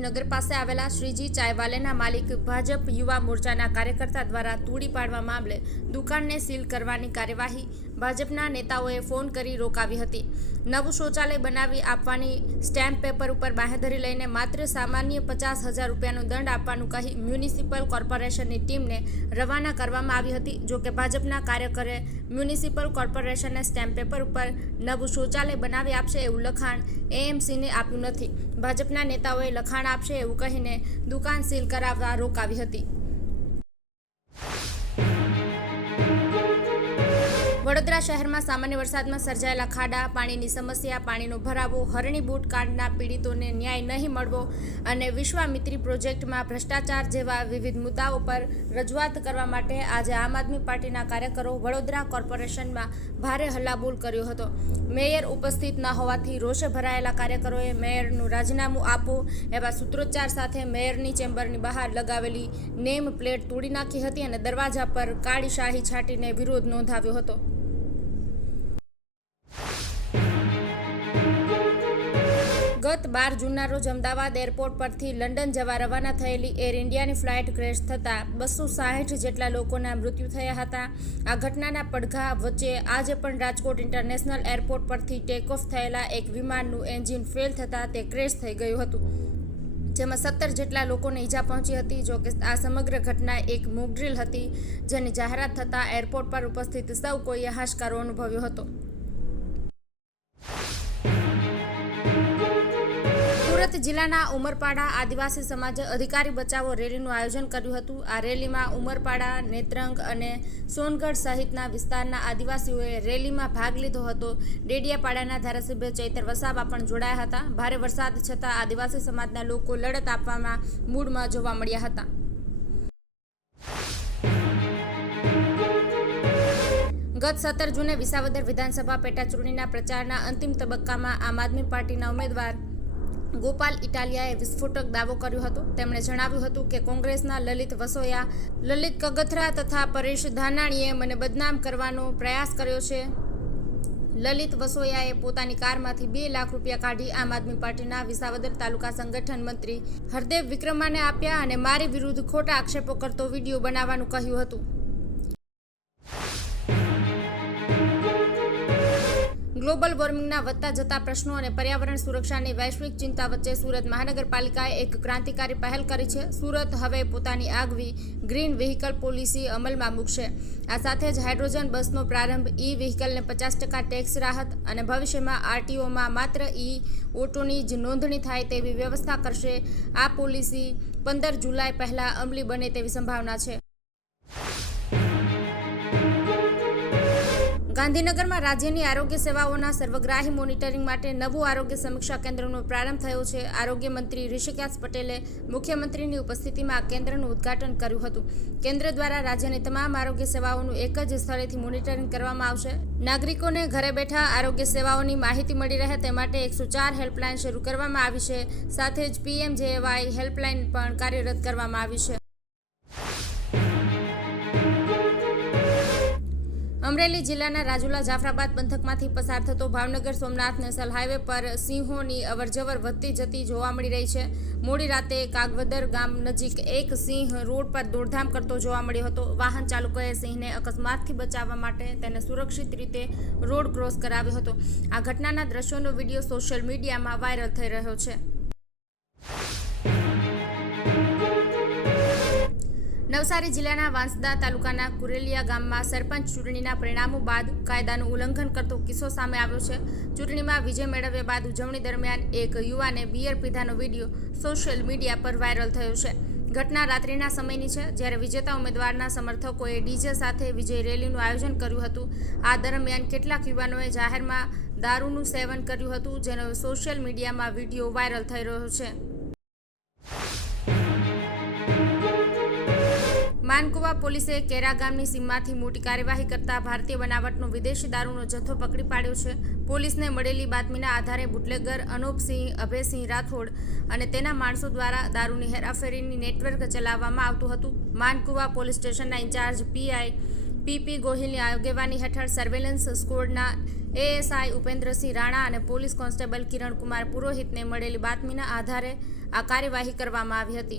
નગર પાસે આવેલા શ્રીજી ચાયવાલેના માલિક ભાજપ યુવા મોરચાના કાર્યકર્તા દ્વારા તોડી પાડવા મામલે દુકાનને સીલ કરવાની કાર્યવાહી ભાજપના નેતાઓએ ફોન કરી રોકાવી હતી. નવું શૌચાલય બનાવી આપવાની સ્ટેમ્પ પેપર ઉપર બાંહેધરી લઈને માત્ર સામાન્ય પચાસ હજાર રૂપિયાનો દંડ આપવાનું કહી મ્યુનિસિપલ કોર્પોરેશનની ટીમને રવાના કરવામાં આવી હતી. જોકે ભાજપના કાર્યકરે મ્યુનિસિપલ કોર્પોરેશનને સ્ટેમ્પ પેપર ઉપર નવું શૌચાલય બનાવી આપશે એવું લખાણ એએમસીને આપ્યું નથી. ભાજપના નેતાઓએ લખાણ આપશે એવું કહીને દુકાન સીલ કરાવવા રોકાવી હતી. વડોદરા શહેરમાં સામાન્ય વરસાદમાં સર્જાયેલા ખાડા, પાણીની સમસ્યા, પાણીનો ભરાવો, હરણી બૂટ કાંડના પીડિતોને ન્યાય નહીં મળવો અને વિશ્વામિત્રી પ્રોજેક્ટમાં ભ્રષ્ટાચાર જેવા વિવિધ મુદ્દાઓ પર રજૂઆત કરવા માટે આજે આમ આદમી પાર્ટીના કાર્યકરો વડોદરા કોર્પોરેશનમાં ભારે હલ્લાબોલ કર્યો હતો. મેયર ઉપસ્થિત ન હોવાથી રોષે ભરાયેલા કાર્યકરોએ મેયરનું રાજીનામું આપો એવા સૂત્રોચ્ચાર સાથે મેયરની ચેમ્બરની બહાર લગાવેલી નેમ પ્લેટ તોડી નાખી હતી અને દરવાજા પર કાળી શાહી છાંટીને વિરોધ નોંધાવ્યો હતો. ગત બાર જૂનના રોજ અમદાવાદ એરપોર્ટ પરથી લંડન જવા રવાના થયેલી એર ઇન્ડિયાની ફ્લાઇટ ક્રેશ થતાં બસો સાહીઠ જેટલા લોકોના મૃત્યુ થયા હતા. આ ઘટનાના પડઘા વચ્ચે આજે પણ રાજકોટ ઇન્ટરનેશનલ એરપોર્ટ પરથી ટેક ઓફ થયેલા એક વિમાનનું એન્જિન ફેલ થતાં તે ક્રેશ થઈ ગયું હતું. જેમાં સત્તર જેટલા લોકોને ઈજા પહોંચી હતી, જો કે આ સમગ્ર ઘટના એક મોકડ્રીલ હતી, જેની જાહેરાત થતાં એરપોર્ટ પર ઉપસ્થિત સૌ કોઈએ હાશકારો અનુભવ્યો હતો. સુરત જિલ્લાના ઉમરપાડા આદિવાસી સમાજે અધિકારી બચાવો રેલીનું આયોજન કર્યું હતું. આ રેલીમાં ઉમરપાડા, નેત્રંગ અને સોનગઢ સહિતના વિસ્તારના આદિવાસીઓએ રેલીમાં ભાગ લીધો હતો. ડેડિયાપાડાના ધારાસભ્ય ચૈતર વસાવા પણ જોડાયા હતા. ભારે વરસાદ છતાં આદિવાસી સમાજના લોકો લડત આપવામાં મૂડમાં જોવા મળ્યા હતા. ગત સત્તર જૂને વિસાવદર વિધાનસભા પેટા ચૂંટણીના પ્રચારના અંતિમ તબક્કામાં આમ આદમી પાર્ટીના ઉમેદવાર ગોપાલ ઇટાલિયાએ વિસ્ફોટક દાવો કર્યો હતો. તેમણે જણાવ્યું હતું કે કોંગ્રેસના લલિત વસોયા, લલિત કગથરા તથા પરેશ ધાનાણીએ મને બદનામ કરવાનો પ્રયાસ કર્યો છે. લલિત વસોયાએ પોતાની કારમાંથી બે લાખ રૂપિયા કાઢી આમ આદમી પાર્ટીના વિસાવદર તાલુકા સંગઠન મંત્રી હરદેવ વિક્રમાને આપ્યા અને મારી વિરુદ્ધ ખોટા આક્ષેપો કરતો વીડિયો બનાવવાનું કહ્યું હતું. ગ્લોબલ વોર્મિંગના વધતા જતા પ્રશ્નો અને પર્યાવરણ સુરક્ષાની વૈશ્વિક ચિંતા વચ્ચે સુરત મહાનગરપાલિકાએ એક ક્રાંતિકારી પહેલ કરી છે. સુરત હવે પોતાની આગવી ગ્રીન વ્હીકલ પોલિસી અમલમાં મૂકશે. આ સાથે જ હાઇડ્રોજન બસનો પ્રારંભ ઈ વ્હીકલને પચાસ ટકા ટેક્સ રાહત અને ભવિષ્યમાં આરટીઓમાં માત્ર ઈ ઓટોની જ નોંધણી થાય તેવી વ્યવસ્થા કરશે. આ પોલિસી પંદર જુલાઈ પહેલાં અમલી બને તેવી સંભાવના છે. ગાંધીનગરમાં રાજ્યની આરોગ્ય સેવાઓના સર્વગ્રાહી મોનિટરિંગ માટે નવું આરોગ્ય સમીક્ષા કેન્દ્રનો પ્રારંભ થયો છે. આરોગ્ય મંત્રી ઋષિકેશ પટેલે મુખ્યમંત્રીની ઉપસ્થિતિમાં આ કેન્દ્રનું ઉદ્ઘાટન કર્યું હતું. કેન્દ્ર દ્વારા રાજ્યની તમામ આરોગ્ય સેવાઓનું એક જ સ્થળેથી મોનિટરિંગ કરવામાં આવશે. નાગરિકોને ઘરે બેઠા આરોગ્ય સેવાઓની માહિતી મળી રહે તે માટે એકસો ચાર હેલ્પલાઇન શરૂ કરવામાં આવી છે. સાથે જ પીએમજેએવાય હેલ્પલાઇન પણ કાર્યરત કરવામાં આવી છે. અમરેલી જિલ્લાના રાજુલા જાફરાબાદ પંથકમાંથી પસાર થતો ભાવનગર સોમનાથ નેશનલ હાઈવે પર સિંહોની અવરજવર વધતી જતી જોવા મળી રહી છે. મોડી રાતે કાગવદર ગામ નજીક એક સિંહ રોડ પર દોડધામ કરતો જોવા મળ્યો હતો. વાહન ચાલકોએ સિંહને અકસ્માતથી બચાવવા માટે તેને સુરક્ષિત રીતે રોડ ક્રોસ કરાવ્યો હતો. આ ઘટનાના દ્રશ્યોનો વીડિયો સોશિયલ મીડિયામાં વાયરલ થઈ રહ્યો છે. નવસારી જિલ્લાના વાંસદા તાલુકાના કુરેલિયા ગામમાં સરપંચ ચૂંટણીના પરિણામો બાદ કાયદાનું ઉલ્લંઘન કરતો કિસ્સો સામે આવ્યો છે. ચૂંટણીમાં વિજય મેળવ્યા બાદ ઉજવણી દરમિયાન એક યુવાને બિયર પીધાનો વીડિયો સોશિયલ મીડિયા પર વાયરલ થયો છે. ઘટના રાત્રિના સમયની છે, જ્યારે વિજેતા ઉમેદવારના સમર્થકોએ ડીજે સાથે વિજય રેલીનું આયોજન કર્યું હતું. આ દરમિયાન કેટલાક યુવાનોએ જાહેરમાં દારૂનું સેવન કર્યું હતું, જેનો સોશિયલ મીડિયામાં વીડિયો વાયરલ થઈ રહ્યો છે. માનકુવા પોલીસે કેરા ગામની સીમમાંથી મોટી કાર્યવાહી કરતા ભારતીય બનાવટનો વિદેશી દારૂનો જથ્થો પકડી પાડ્યો છે. પોલીસને મળેલી બાતમીના આધારે બુટલેગર, અનુપસિંહ, અભયસિંહ રાઠોડ અને તેના માણસો દ્વારા દારૂની હેરાફેરીની નેટવર્ક ચલાવવામાં આવતું હતું. માનકુવા પોલીસ સ્ટેશનના ઇન્ચાર્જ પીઆઈ પીપી ગોહિલની આગેવાની હેઠળ સર્વેલન્સ સ્કોડના એએસઆઈ ઉપેન્દ્રસિંહ રાણા અને પોલીસ કોન્સ્ટેબલ કિરણકુમાર પુરોહિતને મળેલી બાતમીના આધારે આ કાર્યવાહી કરવામાં આવી હતી.